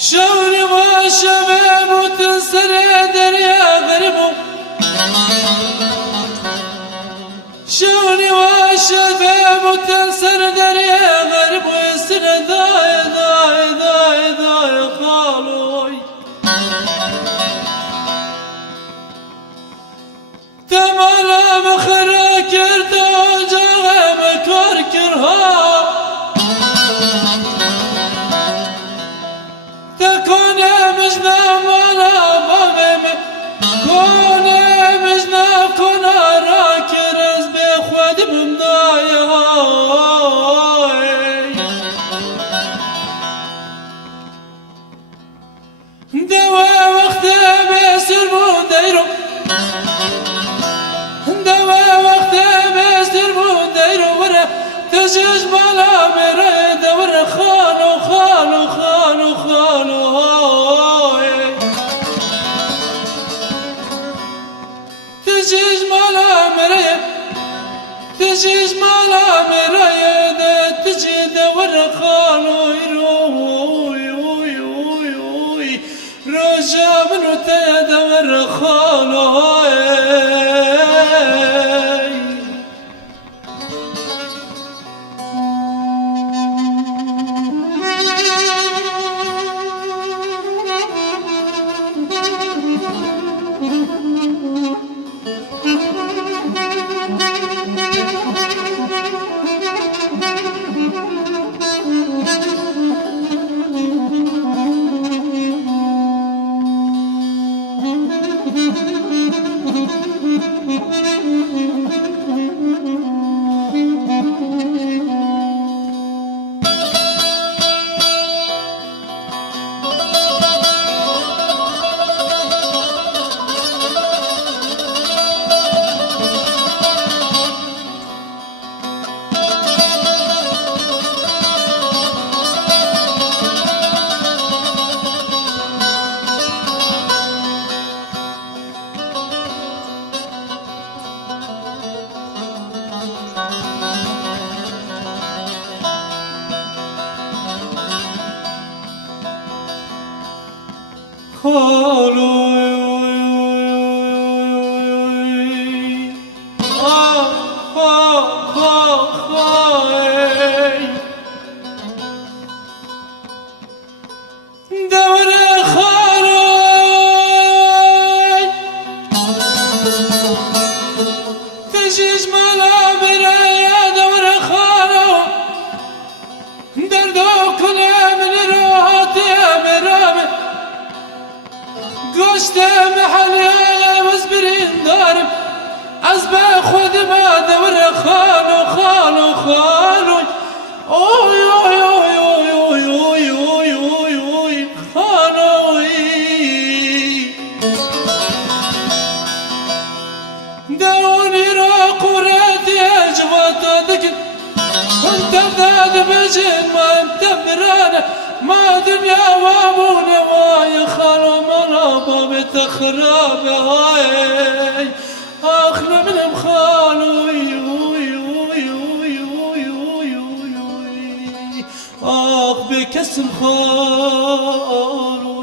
شوني وشباب وتنسر دريا غربو شوني وشباب وتنسر دريا غربو يسر داي داي داي داي خالوي تمالا مخركر توجه مكركرها تكون مجنى ولا ضمم كون مجنى كون راكرز بخود بمضايا دوا وقت بسر مديرو دوا وقت بسر مديرو ورا تجيج مالا مريد ورا خانو خانو خانو خانو تجيج مالا مريد تجيج مالا مريد تجي دور خانو يروي وي وي وي رجع منو تدور خانو أزبا خود ما دور خالو خالو خالو أوي أوي أوي أوي أوي أوي أوي خالوي دوني راقوراتي أجواتا دكت كنت ذاد بجن ما انت برانا ما دنيا وابونا واي خالو مرابا بتخراب هاي آخر من خالو آخ بكسم خالو